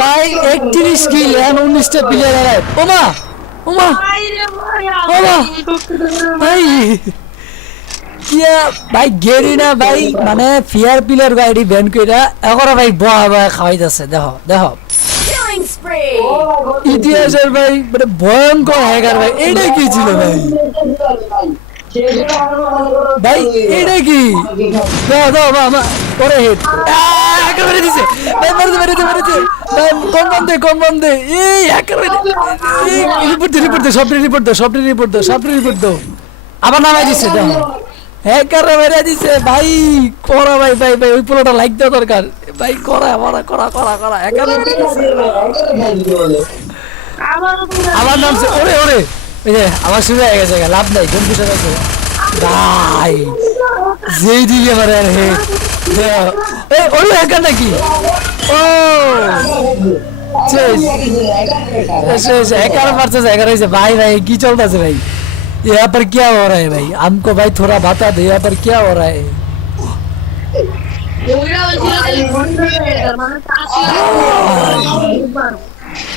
ভাই একত্রিশ কিল এখন উনিশটা প্লেয়ার ওমা ওমা ওমা ভাই কিয়া ভাই গেরি না ভাই মানে ফিয়ার প্লেয়ার গাড়ি ব্যান কইরা এখন ভাই বয়া বয়া খাওয়াইতেছে দেখো দেখো ইতিহাসের ভাই মানে ভয়ঙ্কর হ্যাকার ভাই এটা কি ছিল ভাই ভাই এটা কি? দাও দাও পরে হেড হ্যাকার মেরে দিছে। ভাই ভাই কম বন্ধ কম বন্ধ এই হ্যাকার মেরে রিপোর্ট দে রিপোর্ট দে সবটি রিপোর্ট দাও সবটি রিপোর্ট দাও সবটি রিপোর্ট দাও আবার নামাই দিছে দাও হ্যাকার মেরে দিছে ভাই করা ভাই ভাই ভাই ওই পোলোটা লাইক দেওয়া দরকার। ভাই করা করা করা করা করা হ্যাকার আমার নাম ওরে ওরে। ওই যে আমার শুরু হয়ে গেছে লাভ নাই কোন কিছু আছে ভাই যেই দিকে মারে আর হে এ ওই হ্যাকার নাকি ও শেষ শেষ হ্যাকার মারতেছে হ্যাকার হয়েছে ভাই ভাই কি চলতেছে भाई यहाँ पर क्या हो रहा है भाई हमको भाई थोड़ा बता दो यहाँ पर क्या हो रहा है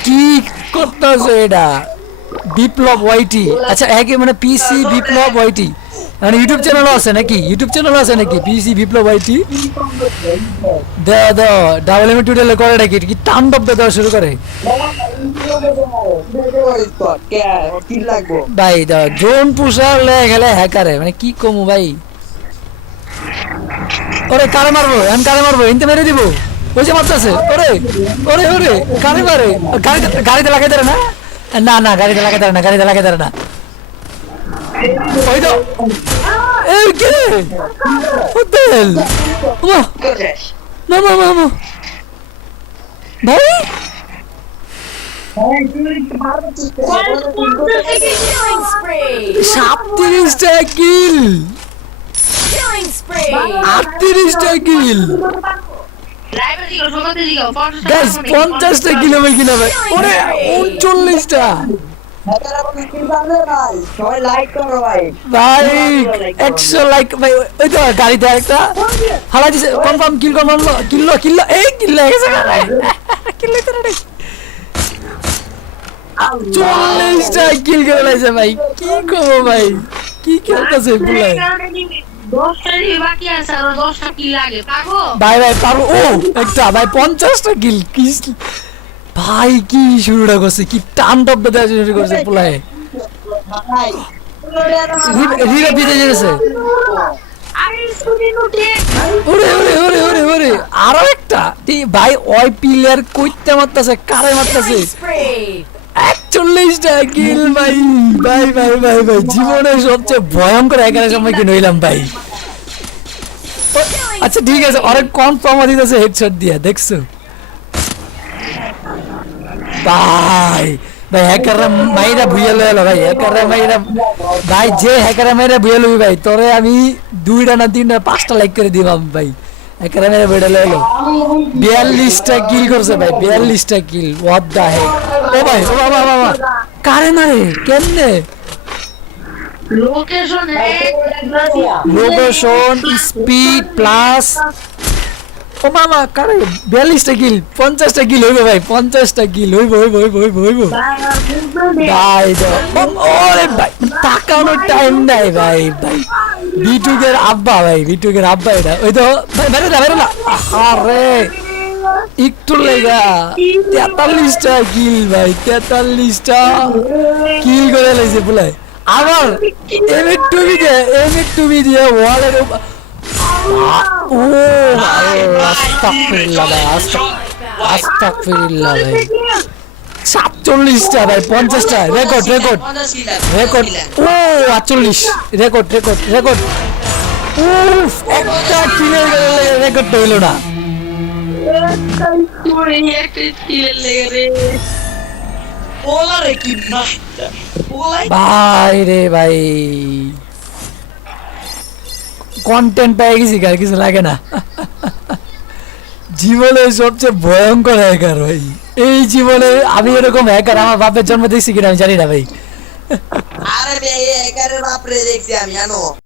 কি করতেছে এটা বিপ্লব ওয়াইটি। আচ্ছা একে মানে পিসি বিপ্লব ওয়াইটি। মানে ইউটিউব চ্যানেলও আছে নাকি? ইউটিউব চ্যানেলও আছে নাকি? পিসি বিপ্লব ওয়াইটি? দেও দেও ডাবল এম টুডেলে করে নাকি? কি তাণ্ডব দেওয়া শুরু করে? ভাই দাও ড্রোন পুষার লে গেলে হ্যাকারে মানে কি কমু ভাই? ওরে, কারে মারবো? আমি কারে মারবো? ইনতে মেরে দিব। ওই যে মারতেছে। ওরে ওরে ওরে, কারে মারে? গাড়িতে লাগাই দেয় না না না গাড়িতে দেয় না গাড়িতে লাগাই দেয় না। ওই তো। এই কে? the না না না না। ভাই? কিল। কিল। গাইস পঞ্চাশটা কিলো ভাই কিনা ভাই ওরে উনচল্লিশটা। লাইক করো ভাই। ভাই একশো লাইক ভাই ওই তো গাড়িতে একটা দিছে কনফার্ম কিল কনফার্ম কিল্লো কিল্লো এই কিল্লো গেছে কিল্লো তো রে চল্লিশটা কিল করে ভাই। কি করব ভাই? কি খেলতেছে বুলাই ভাই ভাই ও একটা ভাই পঞ্চাশটা কিল কি ভাই কি শুরুটা করছে? কি টান টপ শুরু করছে রিরা ওরে ওরে ওরে ওরে ওরে আরও একটা। ভাই ওই প্লেয়ার কইতে মারতাছে কারে মারতাছে! একচল্লিশটা কিল ভাই। ভাই ভাই ভাই ভাই জীবনের সবচেয়ে ভয়ঙ্কর একের সময় কি নইলাম, ভাই? আচ্ছা ঠিক আছে, অনেক কম প্রমা দিতেছে হেডশট দিয়ে, দেখছ? ভাই ভাই হ্যাকাররা মাইরা ভুইয়া লয়ে এলো, ভাই হ্যাকাররা মাইরা ভাই, যে হ্যাকাররা মাইরা ভুইয়া লই ভাই, তোরে আমি দুইটা না তিনটা, পাঁচটা লাইক করে দিলাম ভাই। হ্যাকাররা মাইরা ভুইয়া লয়ে এলো বিয়াল্লিশটা কিল করছে ভাই বিয়াল্লিশটা কিল হোয়াট দা হেক ও ভাই ও বাবা বাবা কারে মারে কেমনে লোকেশন লোকেশন স্পিড প্লাস ও মামা কারে বিয়াল্লিশটা কিল পঞ্চাশটা কিল হইব ভাই পঞ্চাশটা কিল হইব হইব হইব হইব হইব ভাই দাও। ও- ওরে ভাই তাকানোর টাইম নাই ভাই ভাই বিটুকের আব্বা ভাই বিটুকের আব্বা এটা। ওই তো বেরো না বেরো না। আরে একটু লেগা। তেতাল্লিশটা কিল ভাই তেতাল্লিশটা কিল করে লাইছে বলে আবার এম এর টুবি দিয়ে এম এর টুবি দিয়ে ওয়ালের ও আস্তাগফিরুল্লাহ ভাই আস্তাগফিরুল্লাহ ভাই। সাতচল্লিশটা ভাই পঞ্চাশটা রেকর্ড রেকর্ড রেকর্ড, ও, আটচল্লিশ, রেকর্ড রেকর্ড রেকর্ড, উফ, একটা কিলের রেকর্ড হইল না। ভাই রে ভাই কন্টেন্ট পেয়ে গেছি, আর কিছু লাগে না। জীবনের সবচেয়ে ভয়ঙ্কর হ্যাকার ভাই। এই জীবনে আমি এরকম হ্যাকার আমার বাপের জন্ম দেখছি কিনা আমি জানি না ভাই। আরে বে হ্যাকারের বাপরে দেখছি আমি, জানো?